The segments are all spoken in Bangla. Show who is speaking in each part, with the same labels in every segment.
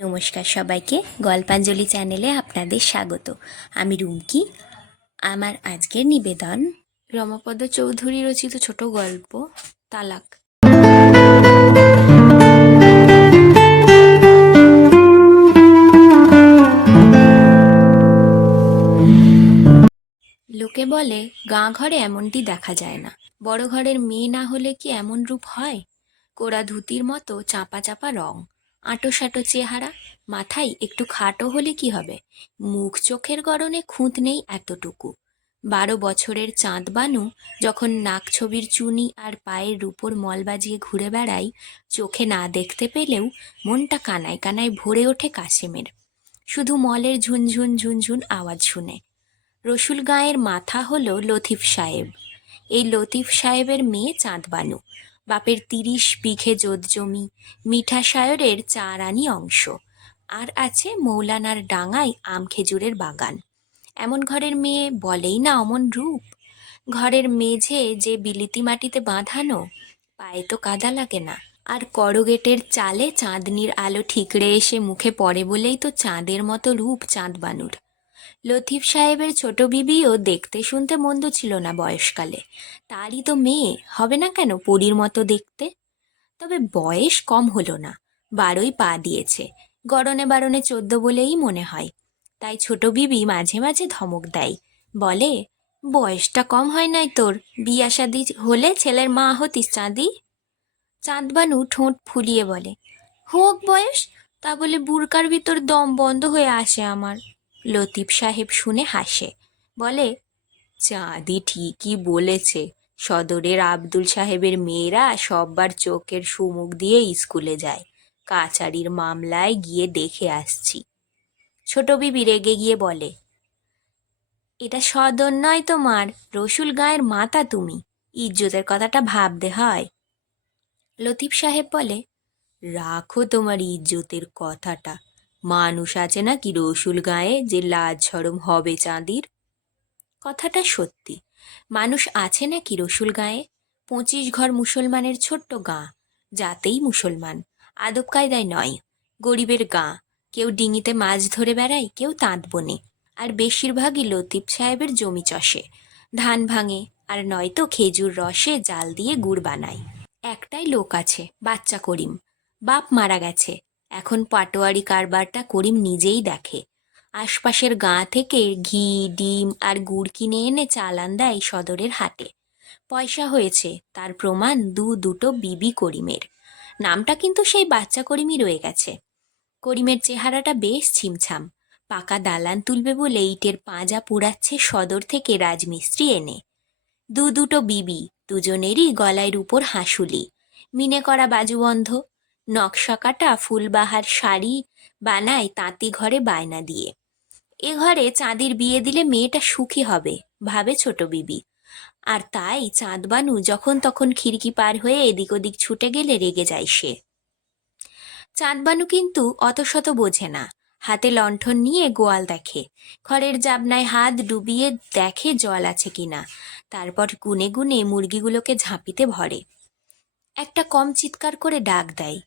Speaker 1: নমস্কার সবাইকে, গল্পাঞ্জলি চ্যানেলে আপনাদের স্বাগত। আমি রুমকি। আমার আজকের নিবেদন, রমাপদ চৌধুরী রচিত ছোট গল্প, তালাক। লোকে বলে, গাঁ ঘরে এমনটি দেখা যায় না। বড় ঘরের মেয়ে না হলে কি এমন রূপ হয়? কোরা ধুতির মতো চাপা চাপা রং। আঁটো সাঁটো চেহারা, মাথায় একটু খাটো হলে কি হবে? মুখ চোখের গড়নে খুঁত নেই এতটুকু। বারো বছরের চাঁদ বানু যখন নাক ছবির চুনি আর পায়ের রূপোর মল বাজিয়ে ঘুরে বেড়ায় চোখে না দেখতে পেলেও মনটা কানায় কানায় ভরে ওঠে কাশেমের। শুধু মলের ঝুনঝুন ঝুনঝুন আওয়াজ শুনে। রসুল গাঁয়ের মাথা হলো লতিফ সাহেব। এই লতিফ সাহেবের মেয়ে চাঁদ বানু। বাপের তিরিশ বিঘে জমি মিঠা সায়রের চার আনি অংশ। আর আছে মৌলানার ডাঙায় আম খেজুরের বাগান। এমন ঘরের মেয়ে বলেই না অমন রূপ? ঘরের মেঝে যে বিলিতি মাটিতে বাঁধানো, পায়ে তো কাদা লাগে না। আর করগেটের চালে চাঁদনির আলো ঠিকরে এসে মুখে পড়ে বলেই তো চাঁদের মতো রূপ চাঁদ বানুর। লতিফ সাহেবের ছোট বিবিও দেখতে শুনতে মন্দ ছিল না বয়সকালে। তারই তো মেয়ে, হবে না কেন পরীর মতো দেখতে? তবে বয়স কম হলো না, বারোই পা দিয়েছে গড়নে বারণে চোদ্দ বলেই মনে হয়। তাই ছোট বিবি মাঝে মাঝে ধমক দেয়, বলে, বয়সটা কম হয় নাই তোর, বিয়া শাদি হলে ছেলের মা হতিস চাঁদি? চাঁদবানু ঠোঁট ফুলিয়ে বলে, হোক বয়স, তা বলে বুরকার ভিতর দম বন্ধ হয়ে আসে আমার। লতিফ সাহেব শুনে হাসে। বলে, চাঁদি ঠিকই বলেছে, সদরের আব্দুল সাহেবের মেয়েরা সববার চোখের সুমুখ দিয়ে স্কুলে যায়। কাচারির মামলায় গিয়ে দেখে আসছি। ছোট বিবি রেগে গিয়ে বলে, এটা সদর নয় তোমার, রসুল গায়ের মাতা তুমি। ইজ্জতের কথাটা ভাবতে হয়। লতিফ সাহেব বলে, রাখো তোমার ইজ্জতের কথাটা মানুষ আছে না কি রসুল গায়ে যে লাজ সরম হবে চাঁদির? কথাটা সত্যি। মানুষ আছে নাকি রসুল গায়ে? পঁচিশ ঘর মুসলমানের ছোট্ট গাঁ যাতেই মুসলমান। আদব কায়দায় নয়, গরিবের গাঁ। কেউ ডিঙিতে মাছ ধরে বেড়ায়, কেউ তাঁত বনে। আর বেশিরভাগই লতিফ সাহেবের জমি চষে। ধান ভাঙে, আর নয়তো খেজুর রসে জাল দিয়ে গুড় বানায়। একটাই লোক আছে, বাচ্চা করিম। বাপ মারা গেছে এখন পাটোয়ারি কারবারটা করিম নিজেই দেখে। আশপাশের গাঁ থেকে ঘি, ডিম আর গুড় কিনে এনে চালান দেয় সদরের হাটে। পয়সা হয়েছে, তার প্রমাণ দু দুটো বিবি করিমের। নামটা কিন্তু সেই বাচ্চা করিমই রয়ে গেছে। করিমের চেহারাটা বেশ ছিমছাম। পাকা দালান তুলবে বলে ইটের পাঁজা পুড়াচ্ছে সদর থেকে রাজমিস্ত্রি এনে। দু দুটো বিবি, দুজনেরই গলায় উপর হাঁসুলি। মিনে করা বাজুবন্ধ নকশা কাটা, ফুলবাহার শাড়ি বানায় তাঁতি ঘরে বায়না দিয়ে। এ ঘরে চাঁদির বিয়ে দিলে মেয়েটা সুখী হবে, ভাবে ছোট বিবি। আর তাই চাঁদবানু যখন তখন খিড়কি পার হয়ে এদিক ওদিক ছুটে গেলে রেগে যায় সে। চাঁদবানু কিন্তু অত শত বোঝে না। হাতে লণ্ঠন নিয়ে গোয়াল দেখে। খড়ের জাবনায় হাত ডুবিয়ে দেখে জল আছে কিনা তারপর গুনে গুনে মুরগিগুলোকে ঝাঁপিতে ভরে। একটা কম চিৎকার করে ডাক দেয়।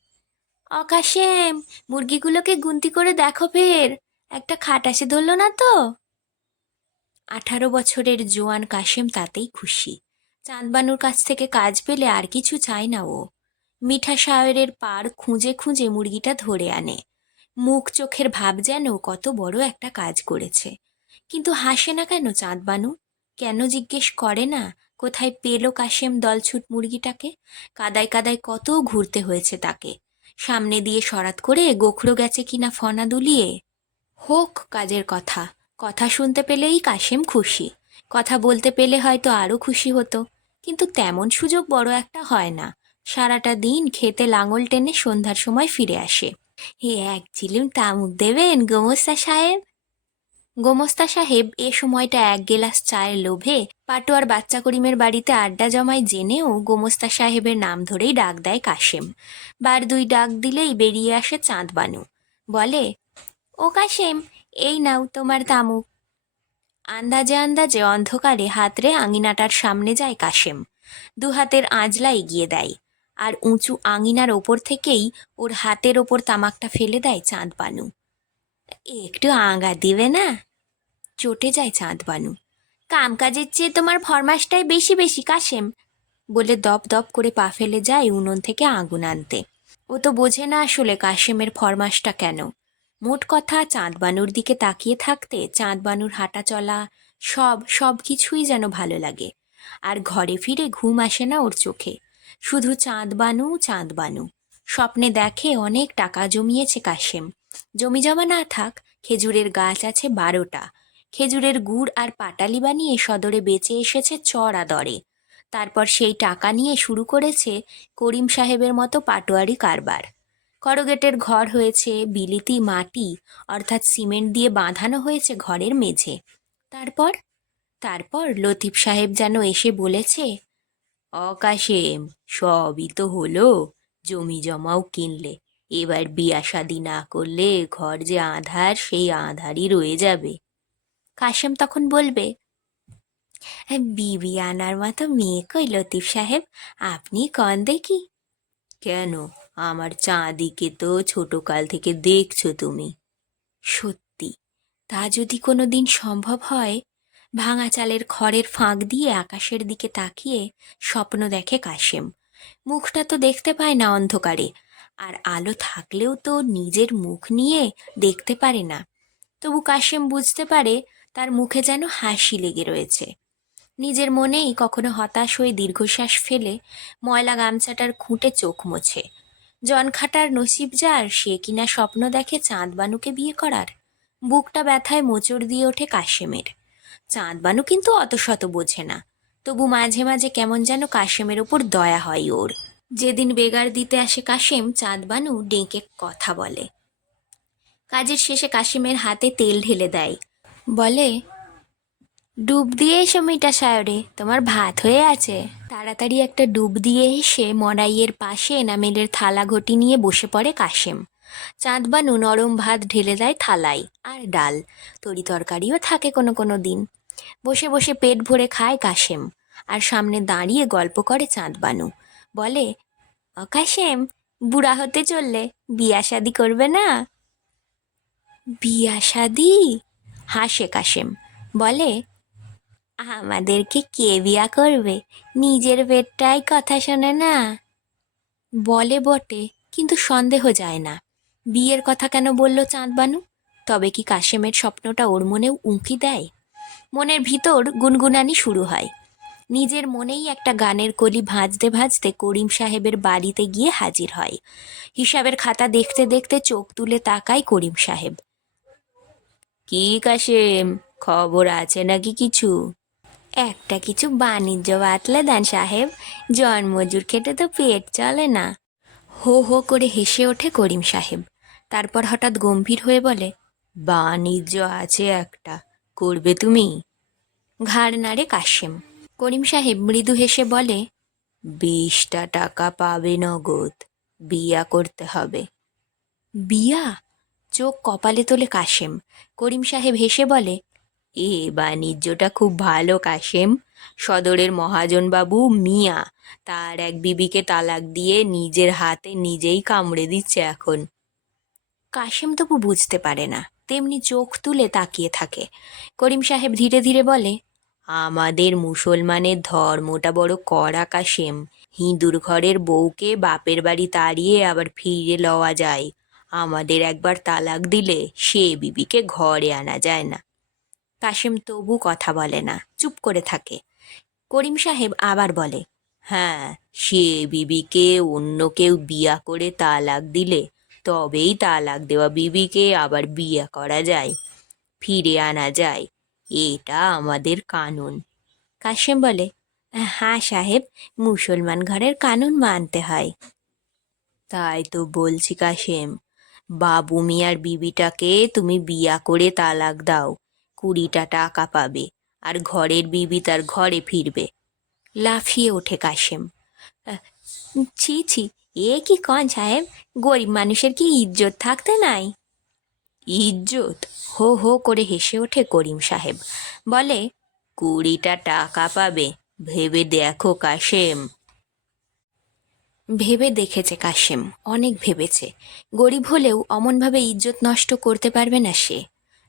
Speaker 1: অকাশেম মুরগিগুলোকে গুনতি করে দেখো ফের। একটা খাট খাটাসে ধরলো না তো? আঠারো বছরের জোয়ান কাশেম তাতেই খুশি। চাঁদবানুর কাছ থেকে কাজ পেলে আর কিছু চায় না ও। মিঠা শায়রের পার খুঁজে খুঁজে মুরগিটা ধরে আনে। মুখ চোখের ভাব যেন কত বড় একটা কাজ করেছে। কিন্তু হাসে না কেন চাঁদবানু? কেন জিজ্ঞেস করে না কোথায় পেল কাশেম দলছুট মুরগিটাকে? কাদায় কাদায় কত ঘুরতে হয়েছে তাকে। সামনে দিয়ে সরাত করে গোখরো গেছে কিনা ফনা দুলিয়ে। হোক কাজের কথা কথা শুনতে পেলেই কাশেম খুশি। কথা বলতে পেলে হয়তো আরও খুশি হতো, কিন্তু তেমন সুযোগ বড় একটা হয় না। সারাটা দিন খেতে লাঙল টেনে সন্ধ্যার সময় ফিরে আসে। হে এক চিলিম তামুক দেবেন গোমস্তা সাহেব। গোমস্তা সাহেব এ সময়টা এক গেলাস চায়ের লোভে পাটোয়ার বাচ্চা করিমের বাড়িতে আড্ডা জমায় জেনেও গোমস্তা সাহেবের নাম ধরেই ডাক দেয় কাশেম। বার দুই ডাক দিলেই বেরিয়ে আসে চাঁদ বানু। বলে, ও কাশেম, এই নাও তোমার তামুক। আন্দাজে আন্দাজে অন্ধকারে হাতরে আঙিনাটার সামনে যায় কাশেম। দু হাতের আঁজলা এগিয়ে দেয় আর উঁচু আঙিনার ওপর থেকেই ওর হাতের ওপর তামাকটা ফেলে দেয় চাঁদ বানু। একটু আঙা দিবে না? চটে যায় চাঁদ বানু। কামকাজের চেয়ে তোমার ফরমাসটাই বেশি বেশি কাশেম, বলে দপ দপ করে পা ফেলে যায় উনুন থেকে আগুন আনতে। ও তো বোঝে না আসলে কাশেমের ফরমাসটা কেন। মোট কথা চাঁদবানুর দিকে তাকিয়ে থাকতে চাঁদবানুর হাঁটা চলা, সব সব কিছুই যেন ভালো লাগে। আর ঘরে ফিরে ঘুম আসে না ওর চোখে। শুধু চাঁদবানু চাঁদবানু স্বপ্নে দেখে অনেক টাকা জমিয়েছে কাশেম। জমি জমা না থাক, খেজুরের গাছ আছে বারোটা। খেজুরের গুড় আর পাটালি বানিয়ে সদরে বেঁচে এসেছে চড়া দরে। তারপর সেই টাকা নিয়ে শুরু করেছে করিম সাহেবের মতো পাটোয়ারি কারবার। করগেটের ঘর হয়েছে বিলিতি মাটি, অর্থাৎ সিমেন্ট দিয়ে বাঁধানো হয়েছে ঘরের মেঝে। তারপর? তারপর লতিফ সাহেব যেন এসে বলেছে, অকাশেম, সবই তো হলো জমি জমাও কিনলে। এবার বিয়া শাদি না করলে ঘর যে আধার, সেই আধারই রয়ে যাবে। কাশেম তখন বলবে, বিবি আনার মতো মেয়ে কই লতিফ সাহেব? আপনি কন দেখি? কেন? আমার চাঁদিকে তো ছোটকাল থেকে দেখছ তুমি। সত্যি, তা যদি কোনো দিন সম্ভব হয়, ভাঙা চালের খড়ের ফাঁক দিয়ে আকাশের দিকে তাকিয়ে স্বপ্ন দেখে কাশেম। মুখটা তো দেখতে পায় না অন্ধকারে। আর আলো থাকলেও তো নিজের মুখ নিয়ে দেখতে পারে না। তবু কাশেম বুঝতে পারে তার মুখে যেন হাসি লেগে রয়েছে। নিজের মনেই কখনো হতাশ হয়ে দীর্ঘশ্বাস ফেলে ময়লা গামছাটার খুঁটে চোখ মোছে। জনখাটার নসিব যার সে কিনা স্বপ্ন দেখে চাঁদবানুকে বিয়ে করার? বুকটা ব্যথায় মোচড় দিয়ে ওঠে কাশেমের। চাঁদবানু কিন্তু অত শত বোঝে না। তবু মাঝে মাঝে কেমন যেন কাশেমের ওপর দয়া হয় ওর। যেদিন বেগার দিতে আসে কাশেম চাঁদবানু ডেকে কথা বলে। কাজের শেষে কাশিমের হাতে তেল ঢেলে দেয়। বলে, ডুব দিয়ে এসো মিটা সায়রে, তোমার ভাত হয়ে আছে। তাড়াতাড়ি একটা ডুব দিয়ে এসে মড়াইয়ের পাশে এনামেলের থালা ঘটি নিয়ে বসে পড়ে কাশেম চাঁদবানু নরম ভাত ঢেলে দেয় থালায়। আর ডাল, তরি তরকারিও থাকে কোনো কোনো দিন। বসে বসে পেট ভরে খায় কাশেম আর সামনে দাঁড়িয়ে গল্প করে চাঁদবানু। বলে "অ কাশেম বুড়া হতে চললে বিয়া শাদি করবে না? বিয়া শাদি? হাসে কাশেম। বলে, আমাদেরকে কে বিয়া করবে? নিজের পেটটাই কথা শোনে না। বলে বটে, কিন্তু সন্দেহ যায় না। বিয়ের কথা কেন বলল চাঁদবানু তবে কি কাশেমের স্বপ্নটা ওর মনেও উঁকি দেয়? মনের ভিতর গুনগুনানি শুরু হয়। নিজের মনেই একটা গানের কলি ভাজতে ভাজতে করিম সাহেবের বাড়িতে গিয়ে হাজির হয়। হিসাবের খাতা দেখতে দেখতে চোখ তুলে তাকায় করিম সাহেব। কি কাশেম? খবর আছে নাকি কিছু? একটা কিছু বাণিজ্য বাতলে দেন সাহেব। জন্মজুর খেটে তো পেট চলে না। হো হো করে হেসে ওঠে করিম সাহেব। তারপর হঠাৎ গম্ভীর হয়ে বলে, বাণিজ্য আছে একটা। করবে তুমি? ঘাড় নাড়ে কাশেম। করিম সাহেব মৃদু হেসে বলে, বিশটা টাকা পাবে নগদ, বিয়া করতে হবে। বিয়া? চোখ কপালে তোলে কাশেম। করিম সাহেব হেসে বলে, এ বাণিজ্যটা খুব ভালো কাশেম। সদরের মহাজনবাবু মিয়া, তার এক বিবিকে তালাক দিয়ে নিজের হাতে নিজেই কামড়ে দিচ্ছে এখন। কাশেম তবু বুঝতে পারে না, তেমনি চোখ তুলে তাকিয়ে থাকে। করিম সাহেব ধীরে ধীরে বলে আমাদের মুসলমানের ধর্মটা বড় কড়া কাশেম হিঁদুর ঘরের বউকে বাপের বাড়ি তাড়িয়ে আবার ফিরে লওয়া যায়। আমাদের একবার তালাক দিলে সে বিবিকে ঘরে আনা যায় না। কাশেম তবু কথা বলে না, চুপ করে থাকে। করিম সাহেব আবার বলে হ্যাঁ সে বিবিকে অন্য কেউ বিয়া করে তালাক দিলে তবেই তালাক দেওয়া বিবিকে আবার বিয়ে করা যায়, ফিরে আনা যায়। এটা আমাদের কানুন। কাশেম বলে হ্যাঁ সাহেব, মুসলমান ঘরের কানুন মানতে হয়। তাই তো বলছি কাশেম, বাবু মিয়ার বিবিটাকে তুমি বিয়া করে তালাক দাও, কুড়িটা টাকা পাবে, আর ঘরের বিবি তার ঘরে ফিরবে। লাফিয়ে ওঠে কাশেম। ছি ছি, এ কি কন সাহেব, গরিব মানুষের কি ইজ্জত থাকতে নাই? ইজ্জত। হো হো করে হেসে ওঠে করিম সাহেব। বলে, কুড়িটা টাকা পাবে। ভেবে দেখো কাশেম। ভেবে দেখেছে কাশেম। অনেক ভেবেছে। গরিব হলেও অমনভাবে ইজ্জত নষ্ট করতে পারবে না সে।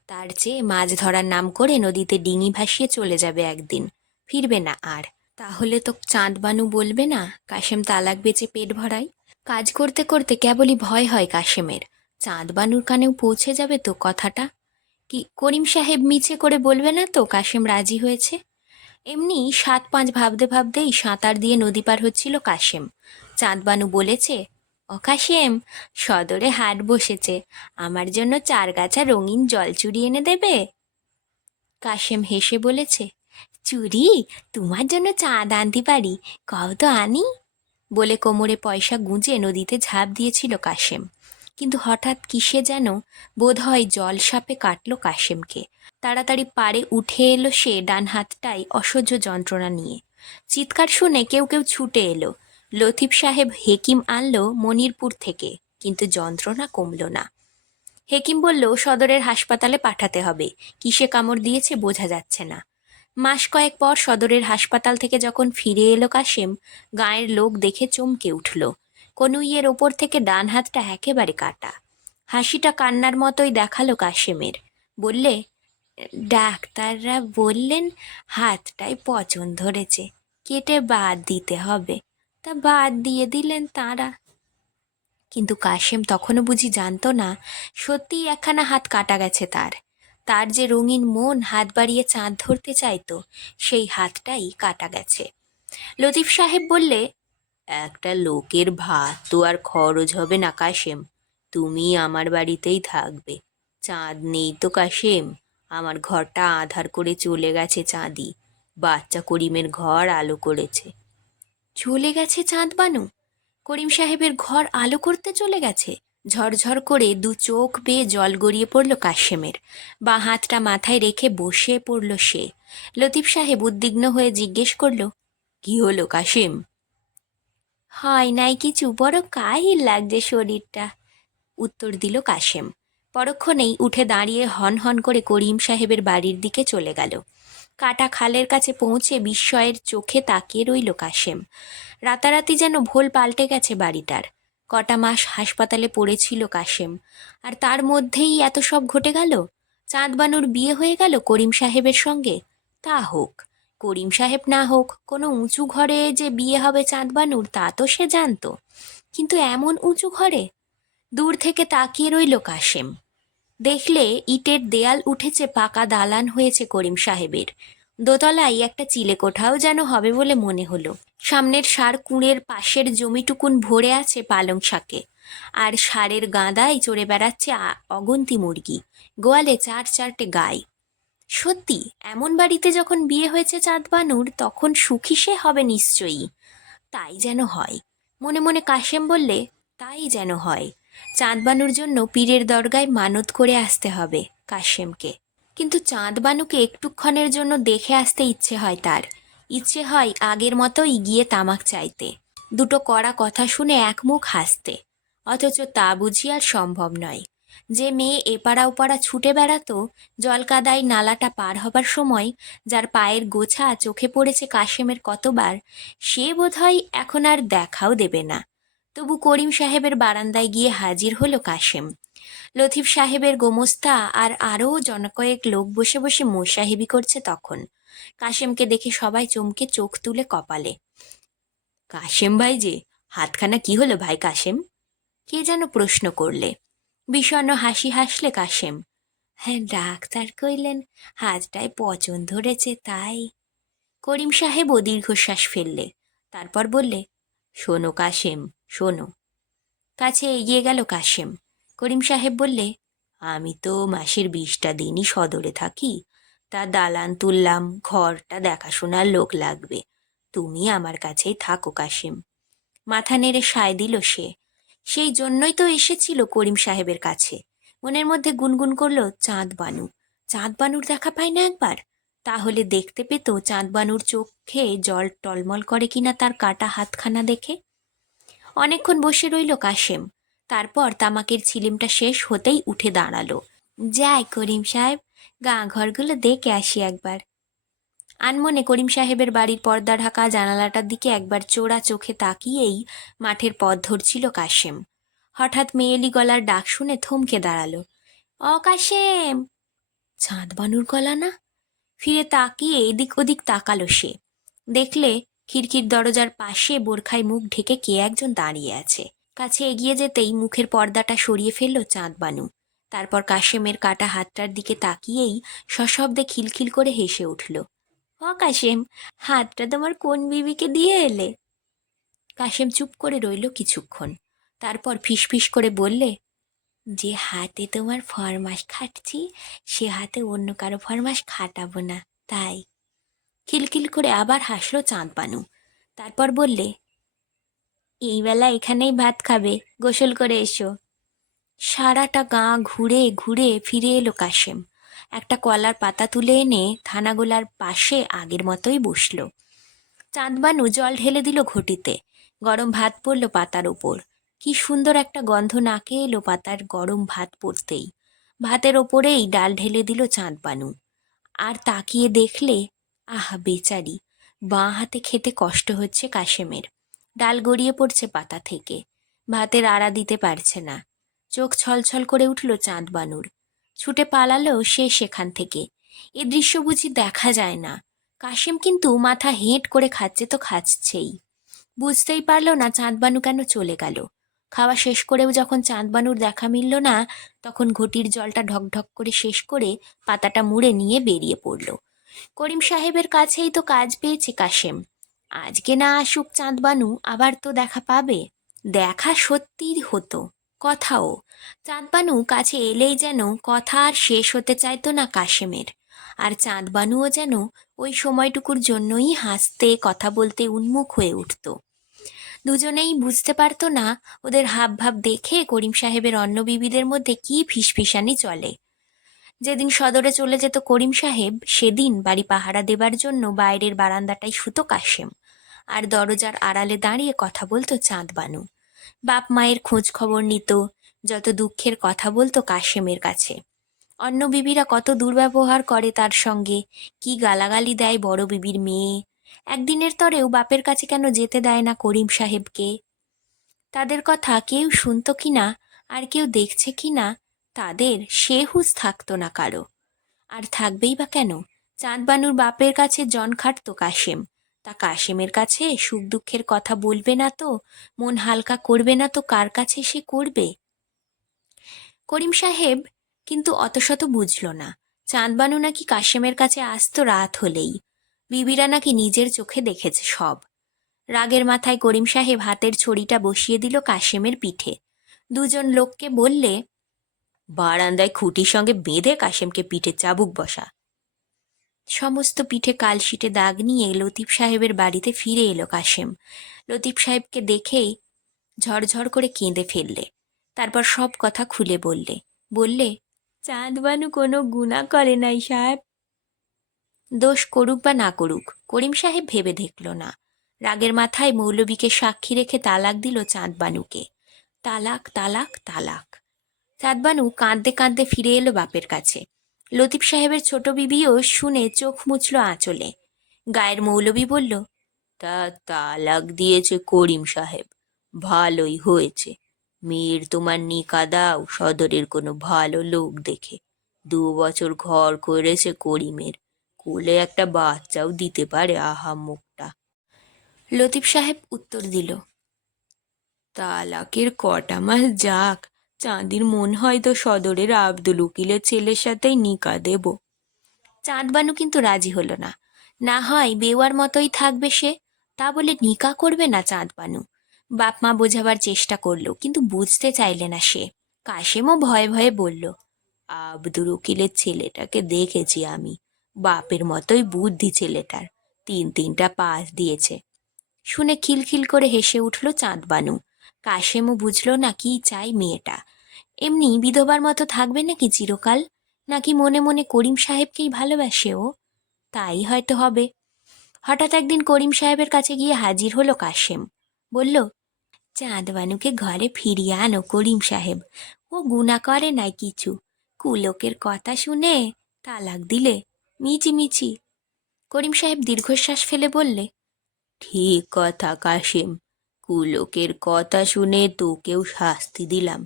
Speaker 1: তার চেয়ে মাছ ধরার নাম করে নদীতে ডিঙি ভাসিয়ে চলে যাবে একদিন। ফিরবে না আর। তাহলে তো চাঁদবানু বলবে না, কাশেম তালাক বেচে পেট ভরায়। কাজ করতে করতে কেবলই ভয় হয় কাশেমের। চাঁদবানুর কানেও পৌঁছে যাবে তো কথাটা? কি করিম সাহেব মিছে করে বলবে না তো কাশেম রাজি হয়েছে? এমনি সাত পাঁচ ভাবতে ভাবতেই সাঁতার দিয়ে নদী পার হচ্ছিল কাশেম। চাঁদবানু বলেছে, ও কাশেম, সদরে হাট বসেছে, আমার জন্য চার গাছা রঙিন জল চুরি এনে দেবে? কাশেম হেসে বলেছে, চুরি? তোমার জন্য চাঁদ আনতে পারি, কও তো আনি। বলে কোমরে পয়সা গুঁজে নদীতে ঝাঁপ দিয়েছিল কাশেম। কিন্তু হঠাৎ কিসে যেন বোধ হয় জল সাপে কাটলো কাশেমকে। তাড়াতাড়ি পাড়ে উঠে এলো সে ডান হাতটাই অসহ্য যন্ত্রণা নিয়ে। চিৎকার শুনে কেউ কেউ ছুটে এলো। লতিফ সাহেব হেকিম আনলো মনিরপুর থেকে, কিন্তু যন্ত্রণা কমল না। হেকিম বলল, সদরের হাসপাতালে পাঠাতে হবে। কিসে কামড় দিয়েছে বোঝা যাচ্ছে না। মাস কয়েক পর সদরের হাসপাতাল থেকে যখন ফিরে এলো কাশেম, গায়ের লোক দেখে চমকে উঠল। কনুইয়ের ওপর থেকে ডান হাতটা একেবারে কাটা। হাসিটা কান্নার মতোই দেখাল কাশেমের। বললে, ডাক্তাররা বললেন হাতটায় পচন ধরেছে, কেটে বাদ দিতে হবে। তা বাদ দিয়ে দিলেন তাঁরা। কিন্তু কাশেম তখনও বুঝি জানতো না, সত্যিই একখানা হাত কাটা গেছে তার। তার যে রঙিন মন হাত বাড়িয়ে চাঁদ ধরতে চাইতো, সেই হাতটাই কাটা গেছে। লতিফ সাহেব বললে একটা লোকের ভাত তো আর খরচ হবে না, কাশেম। তুমি আমার বাড়িতেই থাকবে। চাঁদ নেই তো, কাশেম। আমার ঘরটা আধার করে চলে গেছে চাঁদি। বাচ্চা করিমের ঘর আলো করেছে। চলে গেছে চাঁদ বানু? করিম সাহেবের ঘর আলো করতে চলে গেছে? ঝরঝর করে দু চোখ বেয়ে জল গড়িয়ে পড়ল কাশেমের। বা হাতটা মাথায় রেখে বসে পড়ল সে। লতিফ সাহেব উদ্বিগ্ন হয়ে জিজ্ঞেস করল, কি হলো কাশেম? হয় নাই কিছু, বড় কাহিল লাগছে শরীরটা, উত্তর দিল কাশেম। পরক্ষণেই উঠে দাঁড়িয়ে হন হন করে করিম সাহেবের বাড়ির দিকে চলে গেল। কাটা খালের কাছে পৌঁছে বিস্ময়ের চোখে তাকিয়ে রইল কাশেম। রাতারাতি যেন ভোল পাল্টে গেছে বাড়িটার। কটা মাস হাসপাতালে পড়েছিল কাশেম। আর তার মধ্যেই এত সব ঘটে গেল? চাঁদবানুর বিয়ে হয়ে গেল করিম সাহেবের সঙ্গে? তা হোক। করিম সাহেব না হোক, কোনো উঁচু ঘরে যে বিয়ে হবে চাঁদবানুর, তা তো সে জানতো। কিন্তু এমন উঁচু ঘরে? দূর থেকে তাকিয়ে রইল কাশেম। দেখলে ইটের দেয়াল উঠেছে, পাকা দালান হয়েছে করিম সাহেবের। দোতলায় একটা চিলে কোঠাও যেন হবে বলে মনে হলো। সামনের সার কুঁড়ের পাশের জমিটুকুন ভরে আছে পালং শাকে। আর সারের গাঁদায় চড়ে বেড়াচ্ছে অগুন্তি মুরগি। গোয়ালে চার চারটে গাই। সত্যি, এমন বাড়িতে যখন বিয়ে হয়েছে চাঁদ বানুর, তখন সুখী সে হবে নিশ্চয়ই। তাই যেন হয়। মনে মনে কাশেম বললে, তাই যেন হয়। চাঁদবানুর জন্য পীরের দরগায় মানত করে আসতে হবে কাশেমকে। কিন্তু চাঁদবানুকে একটুক্ষণের জন্য দেখে আসতে ইচ্ছে হয় তার। ইচ্ছে হয় আগের মতোই গিয়ে তামাক চাইতে। দুটো কড়া কথা শুনে একমুখ হাসতে। অথচ তা বুঝি আর সম্ভব নয়। যে মেয়ে এপাড়া ওপাড়া ছুটে বেড়াতো জলকাদায় নালাটা পার হবার সময়, যার পায়ের গোছা চোখে পড়েছে কাশেমের কতবার, সে বোধহয় এখন আর দেখাও দেবে না। তবু করিম সাহেবের বারান্দায় গিয়ে হাজির হলো কাশেম। লতিফ সাহেবের গোমস্তা আর আরও জনকয়েক লোক বসে বসে মোসাহেবি করছে তখন। কাশেমকে দেখে সবাই চমকে চোখ তুলে কপালে। কাশেম ভাই যে, হাতখানা কি হলো ভাই কাশেম? কে যেন প্রশ্ন করলে। বিষণ্ণ হাসি হাসলে কাশেম। হ্যাঁ ডাক্তার কইলেন, হাতটায় পচন ধরেছে, তাই। করিম সাহেবও দীর্ঘশ্বাস ফেললে। তারপর বললে, শোনো কাশেম, শোনো। কাছে এগিয়ে গেল কাশেম। করিম সাহেব বললে, আমি তো মাসের বিশটা দিনই সদরে থাকি। তা দালান তুললাম, ঘরটা দেখাশোনার লোক লাগবে। তুমি আমার কাছেই থাকো কাশেম। মাথা নেড়ে সায় দিল সে। সেই জন্যই তো এসেছিল করিম সাহেবের কাছে। মনের মধ্যে গুনগুন করল চাঁদ বানু। চাঁদ বানুর দেখা পায় না একবার? তাহলে দেখতে পেত চাঁদ বানুর চোখে জল টলমল করে কিনা তার কাটা হাতখানা দেখে। অনেকক্ষণ বসে রইল কাশেম। তারপর তামাকের ছিলিমটা শেষ হতেই উঠে দাঁড়াল। যাই করিম সাহেব, গাঁ ঘরগুলো দেখে আসি একবার। আনমনে করিম সাহেবের বাড়ির পর্দা ঢাকা জানালাটার দিকে একবার চোরা চোখে তাকিয়েই মাঠের পথ ধরছিল কাশেম। হঠাৎ মেয়েলি গলার ডাক শুনে থমকে দাঁড়াল। অ, কাশেম! চাঁদ বানুর গলা না? ফিরে তাকিয়ে এদিক ওদিক তাকালো সে। দেখলে খিড়কির দরজার পাশে বোরখায় মুখ ঢেকে কে একজন দাঁড়িয়ে আছে। কাছে এগিয়ে যেতেই মুখের পর্দাটা সরিয়ে ফেলল চাঁদ বানু। তারপর কাশেমের কাটা হাতটার দিকে তাকিয়েই সশব্দে খিলখিল করে হেসে উঠল। ও কাশেম। হাতটা তোমার কোন বিবিকে দিয়ে এলে? কাশেম চুপ করে রইল কিছুক্ষণ। তারপর ফিসফিস করে বললে, যে হাতে তোমার ফরমাস খাটছি, সে হাতে অন্য কারও ফরমাস খাটাবো না, তাই? খিলখিল করে আবার হাসলো চাঁদ পানু। তারপর বললে, এই বেলা এখানেই ভাত খাবে, গোসল করে এসো। সারাটা গা ঘুরে ঘুরে ফিরে এলো কাশেম। একটা কলার পাতা তুলে এনে থানাগুলার পাশে আগের মতোই বসল। চাঁদবানু জল ঢেলে দিল ঘটিতে। গরম ভাত পড়ল পাতার ওপর কি সুন্দর একটা গন্ধ নাকে এলো পাতার গরম ভাত পড়তেই। ভাতের ওপরেই ডাল ঢেলে দিল চাঁদবানু আর তাকিয়ে দেখলে, আহ, বেচারি, বাঁ হাতে খেতে কষ্ট হচ্ছে কাশেমের। ডাল গড়িয়ে পড়ছে পাতা থেকে। ভাতের আড়া দিতে পারছে না। চোখ ছলছল করে উঠল চাঁদবানুর ছুটে পালালো সে সেখান থেকে। এ দৃশ্য বুঝি দেখা যায় না। কাশেম কিন্তু মাথা হেঁট করে খাচ্ছে তো খাচ্ছেই। বুঝতেই পারল না চাঁদবানু কেন চলে গেল। খাওয়া শেষ করেও যখন চাঁদবানুর দেখা মিলল না, তখন ঘটির জলটা ঢকঢক করে শেষ করে পাতাটা মুড়ে নিয়ে বেরিয়ে পড়ল। করিম সাহেবের কাছেই তো কাজ পেয়েছে কাশেম। আজকে না আসুক চাঁদবানু, আবার তো দেখা পাবে। দেখা সত্যিই হতো। কথাও। চাঁদবানু কাছে এলেই যেন কথা আর শেষ হতে চাইতো না কাশেমের। আর চাঁদবানুও যেন ওই সময়টুকুর জন্যই হাসতে, কথা বলতে উন্মুখ হয়ে উঠত। দুজনেই বুঝতে পারতো না ওদের হাবভাব দেখে করিম সাহেবের অন্য বিবিদের মধ্যে কি ফিসফিসানি চলে। যেদিন সদরে চলে যেত করিম সাহেব, সেদিন বাড়ি পাহারা দেবার জন্য বাইরের বারান্দাটাই সুতো কাশেম। আর দরজার আড়ালে দাঁড়িয়ে কথা বলতো চাঁদবানু। বাপ মায়ের খোঁজ খবর নিত, যত দুঃখের কথা বলতো কাশেমের কাছে। অন্য বিবিরা কত দুর্ব্যবহার করে তার সঙ্গে, কি গালাগালি দেয় বড় বিবির মেয়ে। একদিনের তরেও বাপের কাছে কেন যেতে দেয় না করিম সাহেবকে? তাদের কথা কেউ শুনতো কি না আর কেউ দেখছে কি না তাদের সে হুঁশ থাকতো না কারও। আর থাকবেই বা কেন? চাঁদবানুর বাপের কাছে জন খাটত কাশেম। তা কাশেমের কাছে সুখ দুঃখের কথা বলবে না তো? মন হালকা করবে না তো কার কাছে সে করবে? করিম সাহেব কিন্তু অত শত বুঝল না। চাঁদবানু নাকি কাশেমের কাছে আসতো রাত হলেই। বিবিরা নাকি নিজের চোখে দেখেছে সব। রাগের মাথায় করিম সাহেব হাতের ছড়িটা বসিয়ে দিল কাশেমের পিঠে। দুজন লোককে বললে, বারান্দায় খুঁটির সঙ্গে বেঁধে কাশেমকে পিঠে চাবুক বসা। সমস্ত পিঠে কালশিটে দাগ নিয়ে লতিফ সাহেবের বাড়িতে ফিরে এলো কাশেম। লতিফ সাহেবকে দেখেই ঝরঝর করে কেঁদে ফেললে। তারপর সব কথা খুলে বললে। বললে, চাঁদবানু কোনো গুণা করে নাই সাহেব। দোষ করুক বা না করুক, করিম সাহেব ভেবে দেখল না। রাগের মাথায় মৌলবীকে সাক্ষী রেখে তালাক দিল চাঁদবানুকে। তালাক তালাক তালাক। চাঁদবানু কাঁদতে কাঁদতে ফিরে এলো বাপের কাছে। লতিফ সাহেবের ছোট বিবিও শুনে চোখ মুছল আঁচলে। গায়ের মৌলবি বলল, তা তালাক দিয়েছে করিম সাহেব। ভালোই হয়েছে। মেয়ের তোমার নিকা দাও, সদরের কোনো ভালো লোক দেখে। দু বছর ঘর করেছে করিমের। কোলে একটা বাচ্চাও দিতে পারে, আহা মুখটা। লতিফ সাহেব উত্তর দিল, তালাকের কটা মাস যাক চাঁদির মন হয়তো সদরের আব্দুল উকিলের ছেলের সাথেই নিকা দেব। চাঁদবানু কিন্তু রাজি হলো না। না হয় বেওয়ার মতোই থাকবে সে। তা বলে নিকা করবে না চাঁদবানু। বাপ মা বোঝাবার চেষ্টা করল, কিন্তু বুঝতে চাইলে না সে। কাশেমও ভয়ে ভয়ে বলল, আব্দুল উকিলের ছেলেটাকে দেখেছি আমি। বাপের মতোই বুদ্ধি ছেলেটার। তিন তিনটা পাস দিয়েছে। শুনে খিলখিল করে হেসে উঠল চাঁদবানু। কাশেমও বুঝলো না কি চাই মেয়েটা। এমনি বিধবার মতো থাকবে নাকি চিরকাল? নাকি মনে মনে করিম সাহেবকেই ভালোবাসে ও? তাই হয়তো হবে। হঠাৎ একদিন করিম সাহেবের কাছে গিয়ে হাজির হলো কাশেম। বলল, চাঁদবানুকে ঘরে ফিরিয়ে আনো করিম সাহেব। ও গুণা করে নাই কিছু। কুলোকের কথা শুনে তালাক দিলে মিচি মিচি করিম সাহেব দীর্ঘশ্বাস ফেলে বললে, ঠিক কথা কাশেম। কুলোকের কথা শুনে তোকেও শাস্তি দিলাম।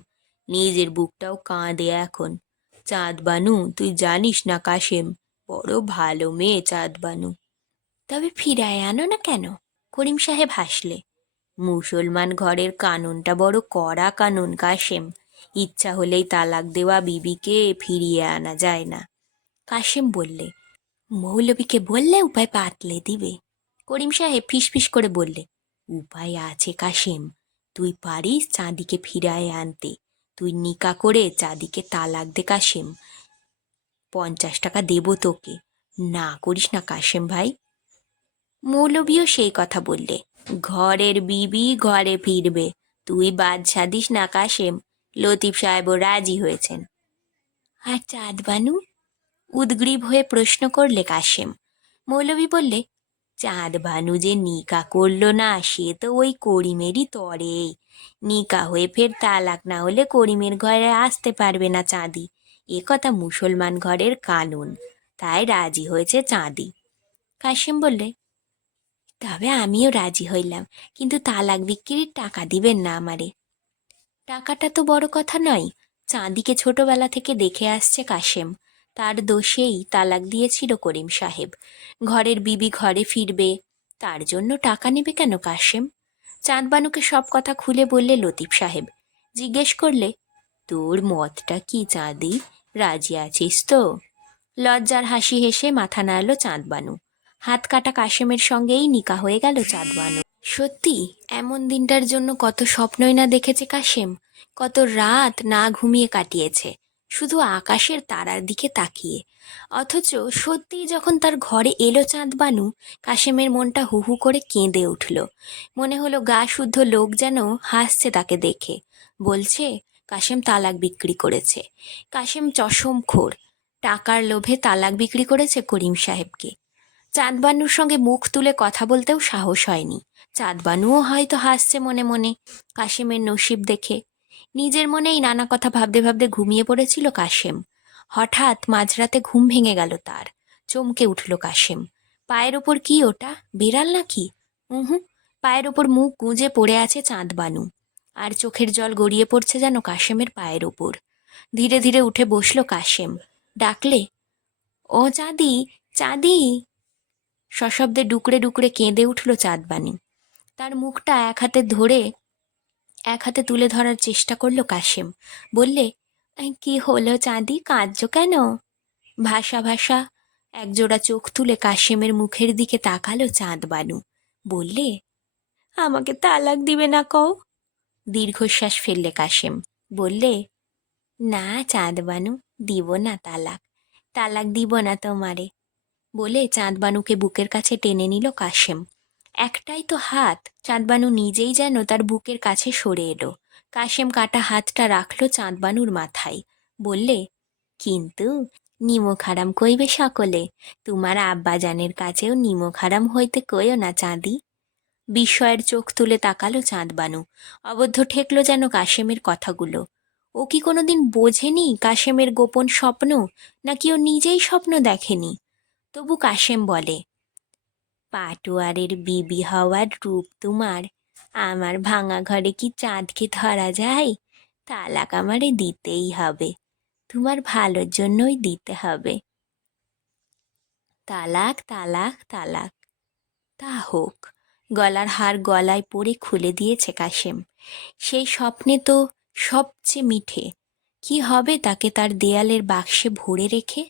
Speaker 1: নিজের বুকটাও কাঁদে এখন। চাঁদ বানু, তুই জানিস না কাশেম, বড় ভালো মেয়ে চাঁদ বানু। তবে ফিরায় আনো না কেন? করিম সাহেব হাসলে। মুসলমান ঘরের কানুনটা বড় কড়া কানুন কাশেম। ইচ্ছা হলেই তালাক দেওয়া বিবিকে ফিরিয়ে আনা যায় না। কাশেম বললে, মৌলবীকে বললে উপায় পাতলে দিবে। করিম সাহেব ফিসফিস করে বললে, উপায় আছে কাশেম। তুই পারিস চাঁদিকে ফিরায় আনতে। তুই নিকা করে চাঁদিকে তালাক দে কাশেম। পঞ্চাশ টাকা দেবো তোকে। না করিস না কাশেম ভাই। মৌলবীও সেই কথা বললে। ঘরের বিবি ঘরে ফিরবে। তুই বাদ সাদিস না কাশেম। লতিফ সাহেবও রাজি হয়েছেন। আর চাঁদ বানু? উদ্গ্রীব হয়ে প্রশ্ন করলে কাশেম। মৌলবী বললে চাঁদ ভানু যে নিকা করল না, সে তো ওই করিমেরই তরে। নিকা হয়ে ফের তালাক না হলে করিমের ঘরে আসতে পারবে না চাঁদি। এ কথা মুসলমান ঘরের কানুন, তাই রাজি হয়েছে চাঁদি। কাশিম বললে, তবে আমিও রাজি হইলাম, কিন্তু তালাক বিক্রির টাকা দিবেন না আমারে। টাকাটা তো বড় কথা নয়, চাঁদিকে ছোটবেলা থেকে দেখে আসছে কাশেম তার দোষেই তালাক দিয়েছিল করিম সাহেব। ঘরের বিবি ঘরে ফিরবে, তার জন্য টাকা নেবে কেন কাশেম? চাঁদবানুকে সব কথা খুলে বললে লতিফ সাহেব। জিজ্ঞেস করলে, তোর মতটা কি চাঁদি? রাজি আছিস তো? লজ্জার হাসি হেসে মাথা নাড়ল চাঁদবানু। হাত কাটা কাশেমের সঙ্গেই নিকা হয়ে গেল চাঁদবানু। সত্যি? এমন দিনটার জন্য কত স্বপ্নই না দেখেছে কাশেম? কত রাত না ঘুমিয়ে কাটিয়েছে? শুধু আকাশের তারার দিকে তাকিয়ে। অথচ সত্যিই যখন তার ঘরে এলো চাঁদ বানু, কাশেমের মনটা হু হু করে কেঁদে উঠল। মনে হলো গা শুদ্ধ লোক যেন হাসছে তাকে দেখে। বলছে, কাশেম তালাক বিক্রি করেছে। কাশেম চশমখোর টাকার লোভে তালাক বিক্রি করেছে করিম সাহেবকে। চাঁদবানুর সঙ্গে মুখ তুলে কথা বলতেও সাহস হয়নি। চাঁদবানুও হয়তো হাসছে মনে মনে। কাশেমের নসিব দেখে নিজের মনেই নানা কথা ভাবতে ভাবতে ঘুমিয়ে পড়েছিল কাশেম। হঠাৎ মাঝরাতে ঘুম ভেঙে গেল তার। চমকে উঠল কাশেম। পায়ের ওপর কি ওটা? বিড়াল নাকি? উহু, পায়ের ওপর মুখ গুঁজে পড়ে আছে চাঁদবানু আর চোখের জল গড়িয়ে পড়ছে যেন কাশেমের পায়ের ওপর। ধীরে ধীরে উঠে বসল কাশেম। ডাকলে, ও চাঁদি চাঁদি! সশব্দে ডুকরে ডুকরে কেঁদে উঠল চাঁদবানি তার মুখটা এক হাতে ধরে এক হাতে তুলে ধরার চেষ্টা করল কাশেম। বললে "এই, কি হলো চাঁদি কাঁদছ কেন? ভাষা ভাষা একজোড়া চোখ তুলে কাশেমের মুখের দিকে তাকালো চাঁদ বানু। বললে আমাকে তালাক দিবে না কও? দীর্ঘশ্বাস ফেললে কাশেম। বললে না চাঁদ বানু দিব না তালাক। তালাক দিব না তোমারে। বলে চাঁদবানুকে বুকের কাছে টেনে নিল কাশেম। একটাই তো হাত, চাঁদবানু নিজেই যেন তার বুকের কাছে সরে এলো। কাশেম কাটা হাতটা রাখল চাঁদবানুর মাথায়। বললে, কিন্তু নিমক হারাম কইবে সকলে? তোমার আব্বাজানের কাছেও নিমক হারাম হইতে কইও না চাঁদি? বিস্ময়ের চোখ তুলে তাকালো চাঁদবানু। অবদ্ধ ঠেকলো যেন কাশেমের কথাগুলো। ও কি কোনোদিন বোঝেনি কাশেমের গোপন স্বপ্ন, নাকি ও নিজেই স্বপ্ন দেখেনি? তবু কাশেম বলে পাটুয়ারের বিবি হওয়ার রূপ তোমার। আমার ভাঙা ঘরে কি চাঁদকে ধরা যায়? তালাক আমারে দিতেই হবে। তোমার ভালোর জন্যই দিতে হবে। তালাক তালাক তালাক। তা হোক, গলার হার গলায় পড়ে খুলে দিয়েছে কাশেম। সেই স্বপ্নে তো সবচেয়ে মিঠে। কি হবে তাকে তার দেয়ালের বাক্সে ভরে রেখে?